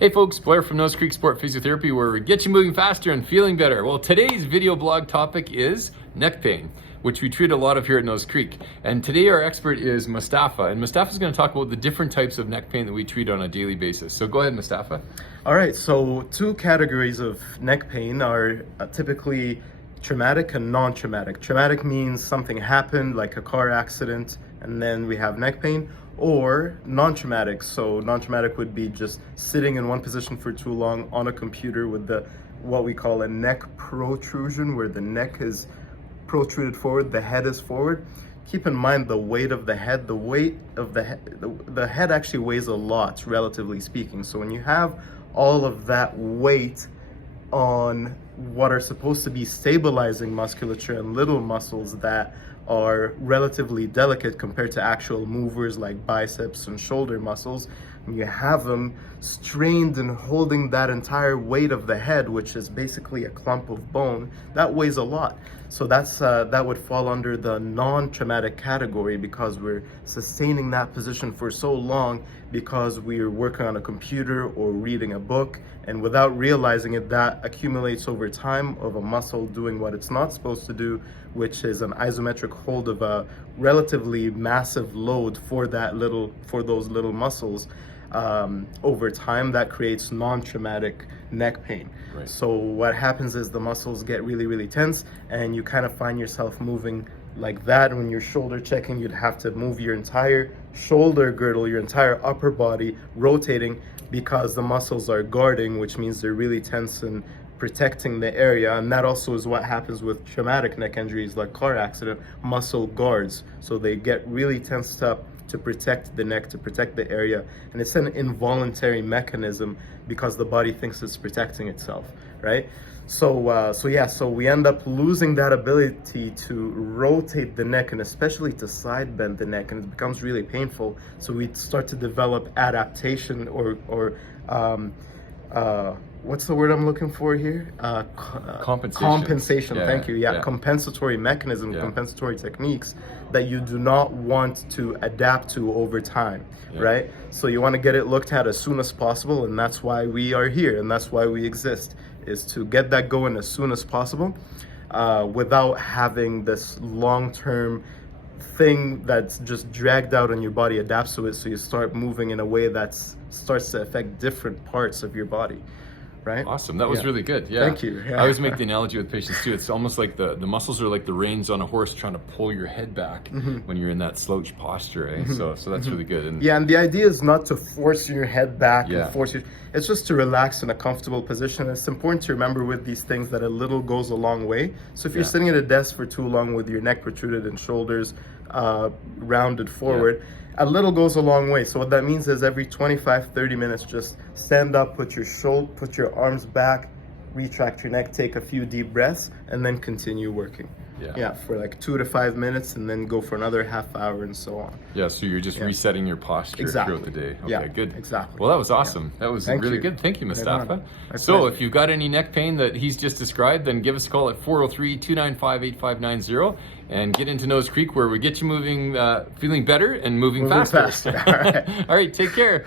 Hey folks, Blair from Nose Creek Physiotherapy, where we get you moving faster and feeling better. Well, today's video blog topic is neck pain, which we treat a lot of here at Nose Creek. And today our expert is Moustafa, and Moustafa is going to talk about the different types of neck pain that we treat on a daily basis. So go ahead, Moustafa. All right, so two categories of neck pain are typically traumatic and non-traumatic. Traumatic means something happened, like a car accident, and then we have neck pain. Or non-traumatic. So non-traumatic would be just sitting in one position for too long on a computer with what we call a neck protrusion, where the neck is protruded forward, the head is forward. Keep in mind the weight of the head. The head actually weighs a lot, relatively speaking. So when you have all of that weight on what are supposed to be stabilizing musculature and little muscles that are relatively delicate compared to actual movers like biceps and shoulder muscles, and you have them strained and holding that entire weight of the head, which is basically a clump of bone, that weighs a lot. So that would fall under the non-traumatic category, because we're sustaining that position for so long because we're working on a computer or reading a book, and without realizing it, that accumulates over time of a muscle doing what it's not supposed to do, which is an isometric hold of a relatively massive load for those little muscles. Over time, that creates non-traumatic neck pain. Right. So what happens is the muscles get really, really tense, and you kind of find yourself moving like that. When you're shoulder checking, you'd have to move your entire shoulder girdle, your entire upper body rotating, because the muscles are guarding, which means they're really tense and protecting the area. And that also is what happens with traumatic neck injuries like car accident. Muscle guards, so they get really tensed up to protect the neck, to protect the area, and it's an involuntary mechanism because the body thinks it's protecting itself, right? So we end up losing that ability to rotate the neck, and especially to side bend the neck, and it becomes really painful. So we start to develop adaptation or what's the word I'm looking for here? Compensation. Yeah, thank you. Compensatory mechanism, compensatory techniques that you do not want to adapt to over time, right? So you want to get it looked at as soon as possible, and that's why we are here, and that's why we exist, is to get that going as soon as possible, without having this long-term thing that's just dragged out and your body adapts to it, so you start moving in a way that starts to affect different parts of your body. Right? Awesome. That was really good. Yeah. Thank you. Yeah. I always make the analogy with patients too. It's almost like the muscles are like the reins on a horse trying to pull your head back when you're in that slouch posture. Eh? So that's really good. And and the idea is not to force your head back and force you. It's just to relax in a comfortable position. It's important to remember with these things that a little goes a long way. So if you're sitting at a desk for too long with your neck protruded and shoulders rounded forward, a little goes a long way. So what that means is every 25-30 minutes, just stand up, put your arms back, retract your neck, take a few deep breaths, and then continue working. For like 2 to 5 minutes, and then go for another half hour, and so on. So you're just resetting your posture throughout the day. Okay, good. Exactly. Well, that was awesome. That was really good. Thank you, Moustafa. So if you've got any neck pain that he's just described, then give us a call at 403-295-8590 and get into Nose Creek, where we get you moving, feeling better and moving faster. All right. All right, take care.